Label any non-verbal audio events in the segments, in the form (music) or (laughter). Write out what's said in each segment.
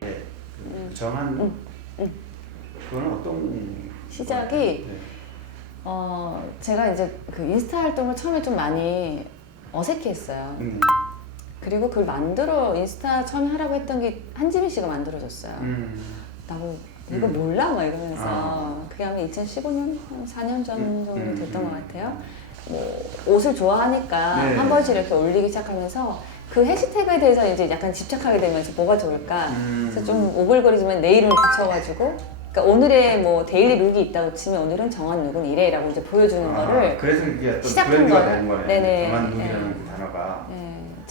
그 정한 그거는 어떤 시작이 네. 어 제가 이제 그 인스타 활동을 처음에 좀 많이 어색해했어요. 음, 그리고 그걸 만들어 인스타 처음에 하라고 했던 게 한지민 씨가 만들어줬어요. 음, 나도 이거 음. 몰라 막 이러면서 아. 그게 아마 2015년 한 4년 전 음, 정도 음, 됐던 음. 것 같아요. 뭐 옷을 좋아하니까 네. 한 번씩 이렇게 올리기 시작하면서 그 해시태그에 대해서 이제 약간 집착하게 되면서 뭐가 좋을까? 음. 그래서 좀 오글거리지만 내 이름을 붙여가지고 그러니까 오늘의 뭐 데일리 룩이 있다고 치면 오늘은 정한 룩은 이래라고 이제 보여주는 아, 거를 그래서 이게 시작한 거예요. 네네. 정한 눈이라는 네. 그 단어가. 예,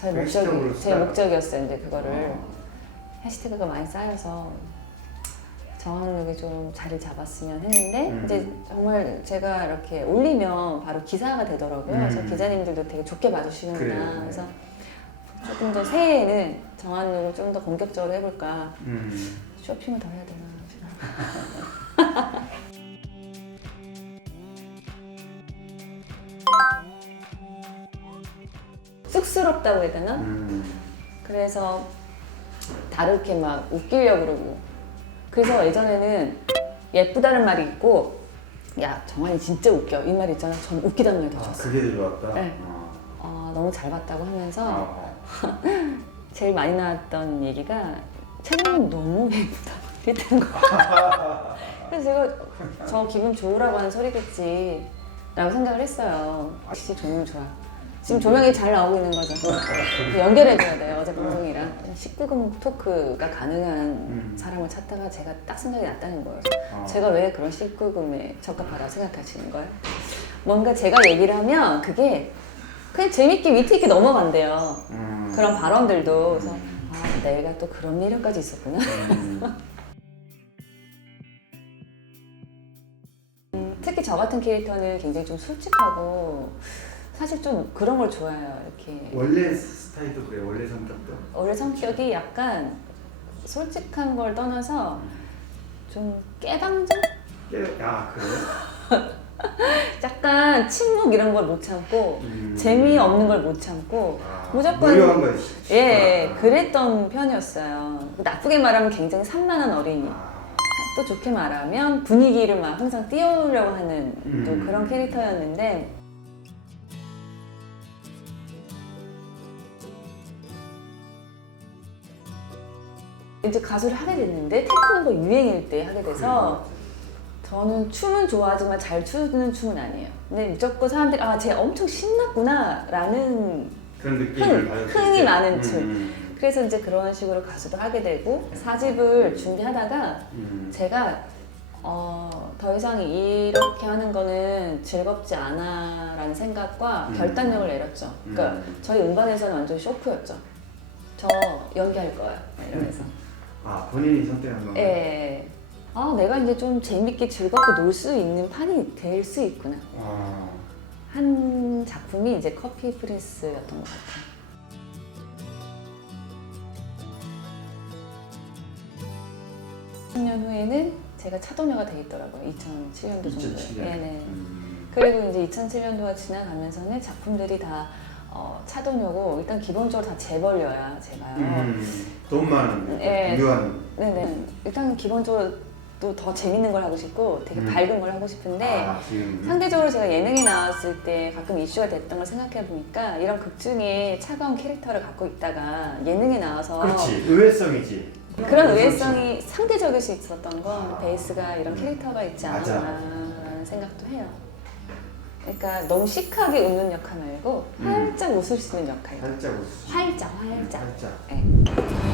그 목적이 제. 목적이었어요. 이제 그거를 어. 해시태그가 많이 쌓여서 정한룩이 좀 자리 잡았으면 했는데 음. 이제 정말 제가 이렇게 올리면 바로 기사가 되더라고요. 음. 그래서 기자님들도 되게 좋게 봐주시는구나. 그래요. 그래서 조금 더 새해에는 정한룩을 좀더 본격적으로 해볼까. 음. 쇼핑을 더 해야 되나. 쑥스럽다고 해야 되나? 음. 그래서 다르게 막 웃기려고 그러고 그래서 예전에는 예쁘다는 말이 있고 야 정환이 진짜 웃겨 이 말 있잖아 전 웃기다는 말이 더 아, 좋았어요 그게 들어왔다. 네. 어. 어, 너무 잘 봤다고 하면서 아, (laughs) 제일 많이 나왔던 얘기가 채널은 너무 예쁘다 (laughs) 이랬다는 거 (laughs) 그래서 제가 저 기분 좋으라고 하는 소리겠지 라고 생각을 했어요 역시 조명 좋아 지금 조명이 잘 나오고 있는 거죠 연결해줘야 돼요 어제 방송이랑 19금 토크가 가능한 음. 사람을 찾다가 제가 딱 생각이 났다는 거예요 어. 제가 왜 그런 19금에 적합하다고 생각하시는 거예요? 뭔가 제가 얘기를 하면 그게 그냥 재밌게 위트 있게 넘어간대요 음. 그런 발언들도 그래서 아 내가 또 그런 매력까지 있었구나 음. 음, (laughs) 특히 저 같은 캐릭터는 굉장히 좀 솔직하고 사실 좀 그런 걸 좋아해요 이렇게 원래 스타일도 그래. 원래 성격도. 원래 성격이 약간 솔직한 걸 떠나서 좀 깨방정? 깨- 아 그래? (laughs) 약간 침묵 이런 걸 못 참고 음. 재미없는 걸 못 참고 아, 무조건 무료한 거 있- 예 아. 그랬던 편이었어요 나쁘게 말하면 굉장히 산만한 어린이 아. 또 좋게 말하면 분위기를 막 항상 띄우려고 하는 또 음. 그런 캐릭터였는데 이제 가수를 하게 됐는데 테크노가 유행일 때 하게 돼서 저는 춤은 좋아하지만 잘 추는 춤은 아니에요. 근데 무조건 사람들이 아, 쟤 엄청 신났구나 라는 그런 느낌을 흥, 받을 흥이. 많은 음, 춤. 음, 그래서 이제 그런 식으로 가수도 하게 되고 사집을 준비하다가 음. 제가 어, 더 이상 이렇게 하는 거는 즐겁지 않아라는 생각과 음. 결단력을 내렸죠. 그러니까 음. 저희 음반에서는 완전 쇼크였죠. 저 연기할 거야 막 이러면서. 아 본인이 선택한 거. 예. 아 내가 이제 좀 재밌게 즐겁게 놀 수 있는 판이 될 수 있구나. 아. 한 작품이 이제 커피 프린스였던 것 같아요. 년 후에는 제가 차도녀가 되겠더라고요. 2007년도 정도에. 2007년. 네네. 음. 그리고 이제 2007년도가 지나가면서는 작품들이 다 어, 차도녀고 일단 기본적으로 다 재벌려야 제가요. 음. 돈 많은 예. 유한. 네네. 일단 기본적으로 또 더 재밌는 걸 하고 싶고 되게 음. 밝은 걸 하고 싶은데 아, 지금. 상대적으로 제가 예능에 나왔을 때 가끔 이슈가 됐던 걸 생각해 보니까 이런 극 중에 차가운 캐릭터를 갖고 있다가 예능에 나와서 그렇지 의외성이지. 그런 의외성이 상대적일 수 있었던 건 아. 베이스가 이런 캐릭터가 있지 맞아. 않았나 라는 생각도 해요. 그러니까 너무 시크하게 웃는 역할 말고 음. 활짝 웃을 수 있는 역할. 살짝 웃. 활짝 활짝. 살짝. 네.